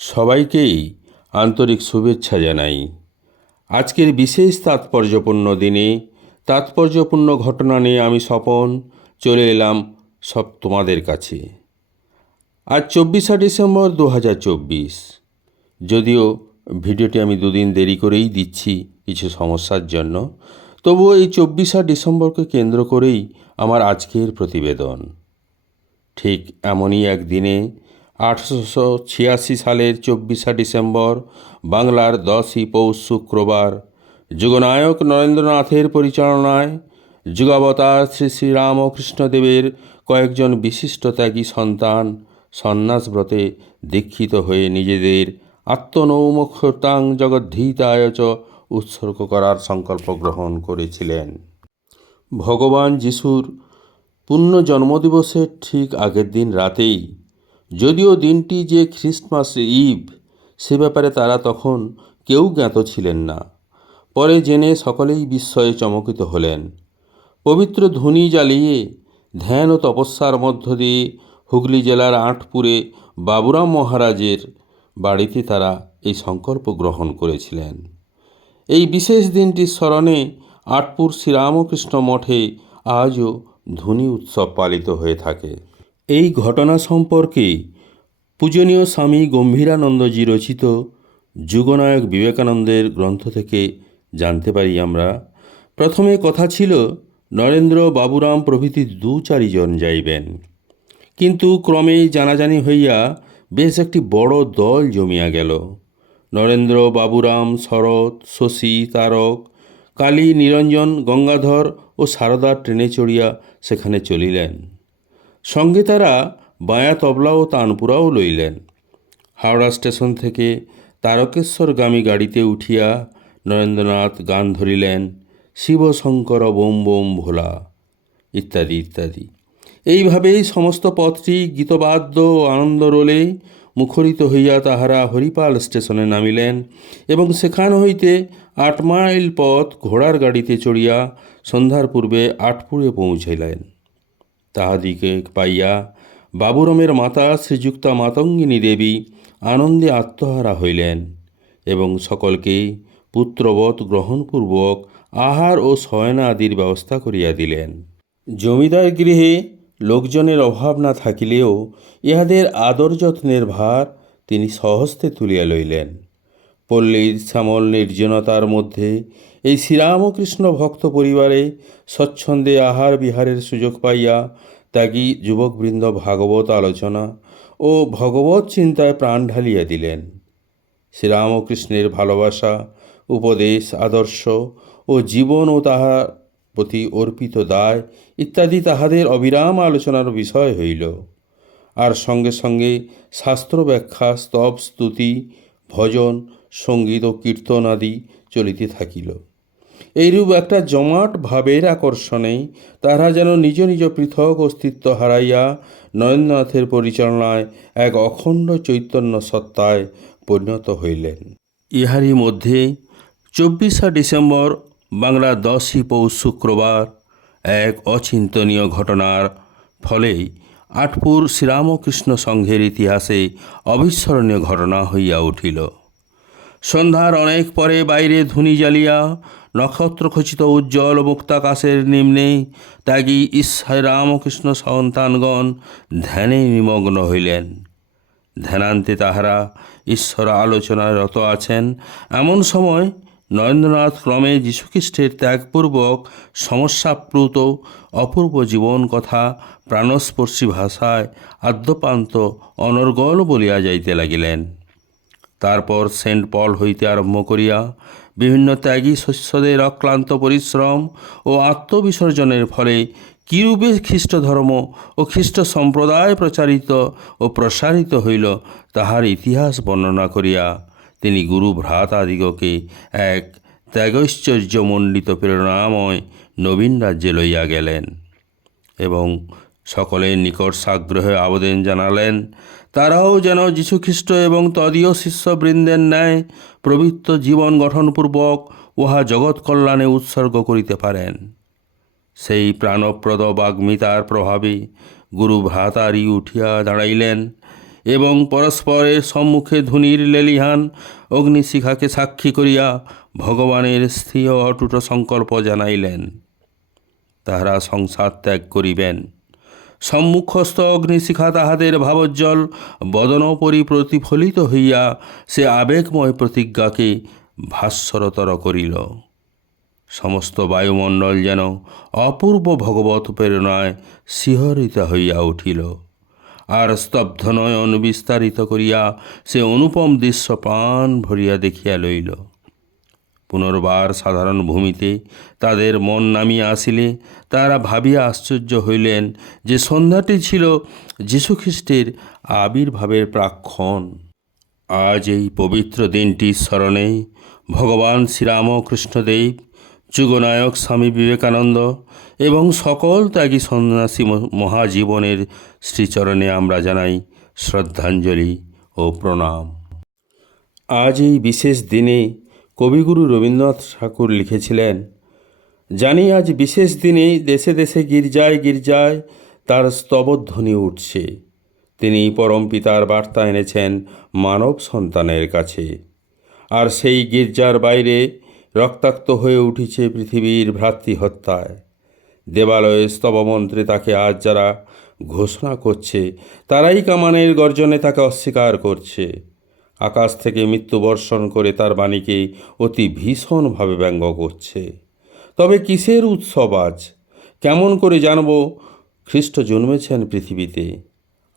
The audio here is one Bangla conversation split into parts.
সবাইকেই আন্তরিক শুভেচ্ছা জানাই। আজকের বিশেষ তাৎপর্যপূর্ণ দিনে তাৎপর্যপূর্ণ ঘটনা নিয়ে আমি স্বপন চলে এলাম সব তোমাদের কাছে। আজ চব্বিশে ডিসেম্বর দু হাজার চব্বিশ। যদিও ভিডিওটি আমি দুদিন দেরি করেই দিচ্ছি কিছু সমস্যার জন্য, তবুও এই চব্বিশে ডিসেম্বরকে কেন্দ্র করেই আমার আজকের প্রতিবেদন। ঠিক এমনই এক দিনে আঠারোশো ছিয়াশি সালের চব্বিশে ডিসেম্বর বাংলার দশই পৌষ শুক্রবার। যুগনায়ক নরেন্দ্রনাথের পরিচালনায় যুগাবতার শ্রী শ্রীরামকৃষ্ণদেবের কয়েকজন বিশিষ্ট ত্যাগী সন্তান সন্ন্যাসব্রতে দীক্ষিত হয়ে নিজেদের আত্মনৌমুখতাং জগদ্ধীতায় চ উৎসর্গ করার সংকল্প গ্রহণ করেছিলেন। ভগবান যিশুর পূর্ণ জন্মদিবসের ঠিক আগের দিন রাতেই যদিও দিনটি যে খ্রিস্টমাস ইভ সে ব্যাপারে তারা তখন কেউ জ্ঞাত ছিলেন না। পরে জেনে সকলেই বিস্ময়ে চমকিত হলেন। পবিত্র ধুনি জ্বালিয়ে, ধ্যান ও তপস্যার মধ্য দিয়ে হুগলি জেলার আটপুরে বাবুরাম মহারাজের বাড়িতে তারা এই সংকল্প গ্রহণ করেছিলেন। এই বিশেষ দিনটির স্মরণে আটপুর শ্রীরামকৃষ্ণ মঠে আজও ধুনি উৎসব পালিত হয়ে থাকে। এই ঘটনা সম্পর্কে পূজনীয় স্বামী গম্ভীরানন্দজি রচিত যুগনায়ক বিবেকানন্দের গ্রন্থ থেকে জানতে পারি আমরা। প্রথমে কথা ছিল, নরেন্দ্র বাবুরাম প্রভৃতি দু চারিজন যাইবেন। কিন্তু ক্রমেই জানাজানি হইয়া বেশ একটি বড় দল জমিয়া গেল। নরেন্দ্র বাবুরাম, শরৎ, শশী, তারক, কালী, নিরঞ্জন, গঙ্গাধর ও সারদা ট্রেনে চড়িয়া সেখানে চলিলেন। সঙ্গে তারা বায়া তবলা ও তানপুরাও লইলেন। হাওড়া স্টেশন থেকে তারকেশ্বরগামী গাড়িতে উঠিয়া নরেন্দ্রনাথ গান ধরিলেন, শিবশঙ্কর বোম বোম ভোলা ইত্যাদি ইত্যাদি। এইভাবেই সমস্ত পথটি গীতবাদ্য ও আনন্দরোলে মুখরিত হইয়া তাহারা হরিপাল স্টেশনে নামিলেন এবং সেখান হইতে আট মাইল পথ ঘোড়ার গাড়িতে চড়িয়া সন্ধ্যার পূর্বে আটপুরে পৌঁছিলেন তাহাদিকে পাইয়া বাবুরমের মাতা শ্রীযুক্তা মাতঙ্গিনী দেবী আনন্দে আত্মহারা হইলেন এবং সকলকে পুত্রবৎ গ্রহণপূর্বক আহার ও শয়না আদির ব্যবস্থা করিয়া দিলেন। জমিদার গৃহে লোকজনের অভাব না থাকিলেও ইহাদের আদর যত্নের ভার তিনি সহস্তে তুলিয়া লইলেন। পল্লীর শ্যামল নির্জনতার মধ্যে এই শ্রীরামকৃষ্ণ ভক্ত পরিবারে স্বচ্ছন্দে আহার বিহারের সুযোগ পাইয়া ত্যাগী যুবকবৃন্দ ভাগবত আলোচনা ও ভগবত চিন্তায় প্রাণ ঢালিয়া দিলেন। শ্রীরামকৃষ্ণের ভালোবাসা, উপদেশ, আদর্শ ও জীবন ও তাহার প্রতি অর্পিত দায় ইত্যাদি তাহাদের অবিরাম আলোচনার বিষয় হইল। আর সঙ্গে সঙ্গে শাস্ত্র ব্যাখ্যা স্তব, স্তুতি, ভজন, সংগীত ও কীর্তন আদি চলিতে থাকিল। এইরূপ একটা জমাট ভাবের আকর্ষণে তারা যেন নিজ নিজ পৃথক অস্তিত্ব হারাইয়া নরেন্দ্রনাথের পরিচালনায় এক অখণ্ড চৈতন্য সত্তায় পরিণত হইলেন। ইহারই মধ্যে চব্বিশে ডিসেম্বর বাংলা দশই পৌষ শুক্রবার এক অচিন্তনীয় ঘটনার ফলেই আটপুর শ্রীরামকৃষ্ণ সংঘের ইতিহাসে অবিস্মরণীয় ঘটনা হইয়া উঠিল। সন্ধ্যার অনেক পরে বাইরে ধুনি জ্বালিয়া নক্ষত্রখচিত উজ্জ্বল মুক্তাকাশের নিম্নে ত্যাগী ঈশ্বর রামকৃষ্ণ সন্তানগণ ধ্যানে নিমগ্ন হইলেন। ধ্যানান্তে তাহারা ঈশ্বর আলোচনায় রত আছেন। এমন সময় নরেন্দ্রনাথ ক্রমে যীশুখ্রিস্টের ত্যাগপূর্বক সমস্যাপ্লুত অপূর্ব জীবন কথা প্রাণস্পর্শী ভাষায় আদ্যপান্ত অনর্গল বলিয়া যাইতে লাগিলেন। তারপর সেন্ট পল হইতে আরম্ভ করিয়া বিভিন্ন ত্যাগী শস্যদের অক্লান্ত পরিশ্রম ও আত্মবিসর্জনের ফলে কিরূপে খ্রিস্ট ধর্ম ও খ্রিস্ট সম্প্রদায় প্রচারিত ও প্রসারিত হইল, তাহার ইতিহাস বর্ণনা করিয়া। তিনি গুরু ভ্রাতাদিগকে এক ত্যাগৈশ্বর্যমণ্ডিত প্রেরণাময় নবীন রাজ্যে লইয়া গেলেন এবং সকলের নিকট সাগ্রহে আবেদন জানালেন, তারাও যেন যীশুখ্রিস্ট এবং তদীয় শিষ্যবৃন্দের ন্যায় পবিত্র জীবন গঠনপূর্বক উহা জগৎ কল্যাণে উৎসর্গ করিতে পারেন। সেই প্রাণপ্রদ বাগ্মিতার প্রভাবে গুরু ভ্রাতারি উঠিয়া দাঁড়াইলেন এবং পরস্পরের সম্মুখে ধুনির লেলিহান অগ্নিশিখাকে সাক্ষী করিয়া ভগবানের স্থির অটুট সংকল্প জানাইলেন। তাহারা সংসার ত্যাগ করিবেন। সম্মুখস্থ অগ্নিশিখা তাহাদের ভাবোজ্জ্বল, বদনোপরি প্রতিফলিত হইয়া সে আবেগময় প্রতিজ্ঞাকে ভাস্বরতর করিল। সমস্ত বায়ুমণ্ডল যেন অপূর্ব ভগবত প্রেরণায় শিহরিত হইয়া উঠিল। আর স্তব্ধ নয়ন বিস্তারিত করিয়া সে অনুপম দৃশ্য পান ভরিয়া দেখিয়া লইল। পুনর্বার সাধারণ ভূমিতে তাদের মন নামিয়া আসিলে, তারা ভাবিয়া আশ্চর্য হইলেন যে সন্ধ্যাটি ছিল যীশুখ্রিস্টের আবির্ভাবের প্রাক্ষণ। আজ এই পবিত্র দিনটির স্মরণে ভগবান শ্রীরামকৃষ্ণদেব, যুগনায়ক স্বামী বিবেকানন্দ এবং সকল ত্যাগী সন্ন্যাসী মহাজীবনের শ্রীচরণে আমরা জানাই শ্রদ্ধাঞ্জলি ও প্রণাম। আজ এই বিশেষ দিনে কবিগুরু রবীন্দ্রনাথ ঠাকুর লিখেছিলেন, জানি আজ বিশেষ দিনে দেশে দেশে গির্জায় গির্জায় তার স্তবধ্বনি উঠছে। তিনি পরম পিতার বার্তা এনেছেন মানব সন্তানের কাছে। আর সেই গির্জার বাইরে রক্তাক্ত হয়ে উঠেছে পৃথিবীর ভ্রাতৃহত্যায়। দেবালয়ে স্তবমন্ত্রে তাকে আজ যারা ঘোষণা করছে, তারাই কামানের গর্জনে তাকে অস্বীকার করছে। আকাশ থেকে মৃত্যু বর্ষণ করে তার বাণীকে অতি ভীষণভাবে ব্যঙ্গ করছে। তবে কিসের উৎসব আজ? কেমন করে জানব? খ্রিস্ট জন্মেছেন পৃথিবীতে।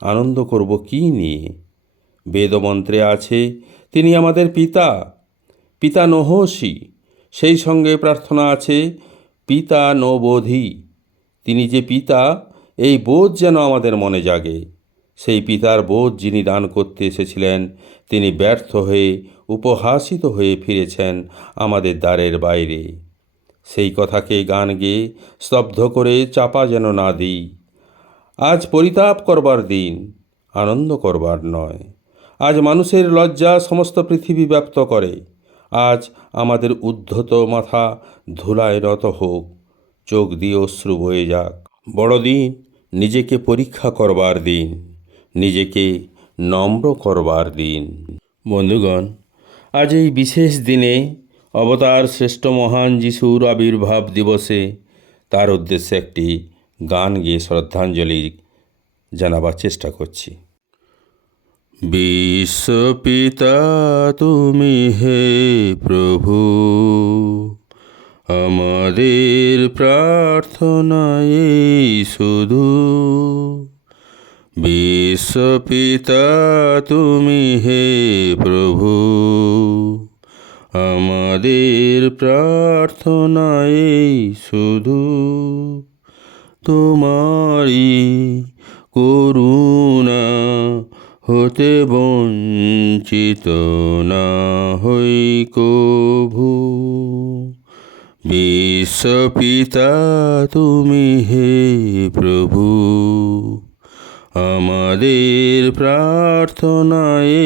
আনন্দ করব কি নিয়ে? বেদমন্ত্রে আছে, তিনি আমাদের পিতা। পিতা নহসী, সেই সঙ্গে প্রার্থনা আছে, পিতা নবোধি। তিনি যে পিতা, এই বোধ যেন আমাদের মনে জাগে। সেই পিতার বোধ যিনি দান করতে এসেছিলেন, তিনি ব্যর্থ হয়ে উপহাসিত হয়ে ফিরেছেন আমাদের দ্বারের বাইরে। সেই কথাকে গান গেয়ে স্তব্ধ করে চাপা যেন না দিই। আজ পরিতাপ করবার দিন, আনন্দ করবার নয়। আজ মানুষের লজ্জা সমস্ত পৃথিবী ব্যপ্ত করে। আজ আমাদের উদ্ধত মাথা ধুলায় নত হোক, চোখ দিয়ে অশ্রু বয়ে যাক। বড়দিন, নিজেকে পরীক্ষা করবার দিন। নিজেকে নম্র করবার দিন। বন্ধুগণ, আজ এই বিশেষ দিনে অবতার শ্রেষ্ঠ মহান যিশুর আবির্ভাব দিবসে তার উদ্দেশ্যে একটি গান গেয়ে শ্রদ্ধাঞ্জলি জানাবার চেষ্টা করছি। বিশ্বপিতা তুমি হে প্রভু, আমাদের প্রার্থনায় শুধু। বিশ্বপিতা তুমি হে প্রভু, আমাদের প্রার্থনায় শুধু তোমারই করুণা হতে বঞ্চিত না হই কভু। বিশ্বপিতা তুমি হে প্রভু আমাদের প্রার্থনায়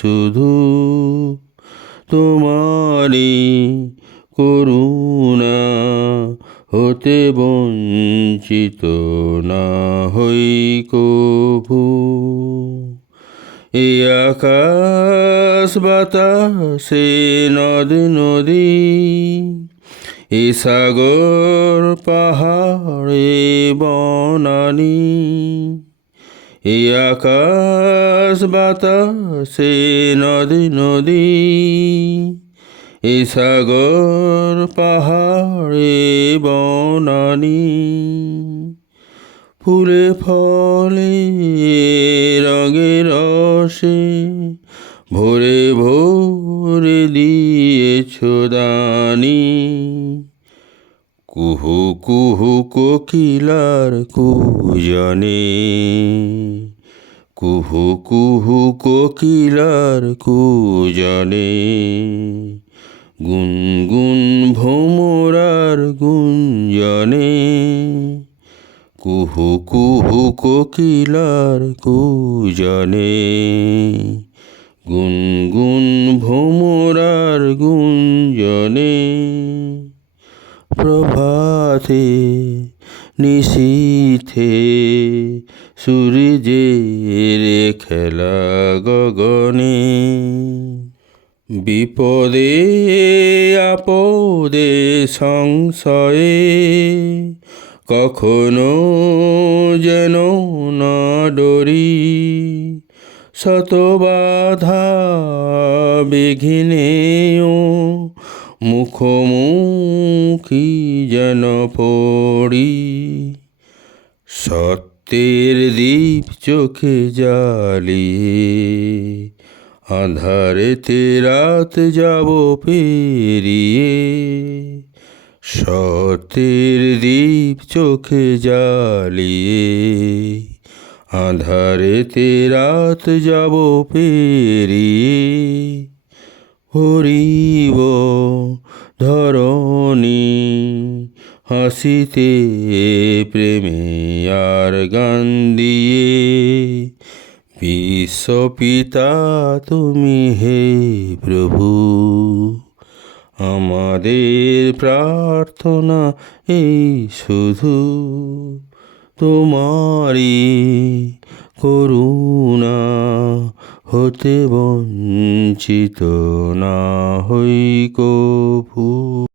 শুধু তোমারই করুণা হতে বঞ্চিত না হই কভু। এই আকাশ বাতাসে নদ নদী, এ সাগর পাহাড়ে বনানি। এই বাতাসে নদী নদী। এ সাগর পাহাড়ে বনানি। ফুলে ফলে রঙে রসে, ভোরে ভোরে দিয়েছ দানি। কুহু কুহু কোকিলার কুজনে। কুহু কুহু কোকিলার কুজনে। গুনগুন ভোমরার গুঞ্জনে। কুহু কুহু কোকিলার কুজনে। গুনগুন ভোমরার গুঞ্জনে। প্রভাতে নিশীথে সূর্যের খেলা গগনে। বিপদে, আপদে সংশয়ে কখনো যেন না ডরি। শত বাধা বিঘ্নেও মুখোমুখি যেন পড়ি। সত্যের দীপ চোখে জ্বালিয়ে আধারেতে রাত যাব পেরিয়ে। সতের দীপ চোখে জ্বালিয়ে আধারেতে রাত যাব পেরিয়ে। হরিব ধরণী হাসিতে প্রেমে আর গান দিয়ে। বিশ্বপিতা তুমি হে প্রভু, আমাদের প্রার্থনা এই শুধু তোমারই করুণা। হতে বঞ্চিত না হই কভু।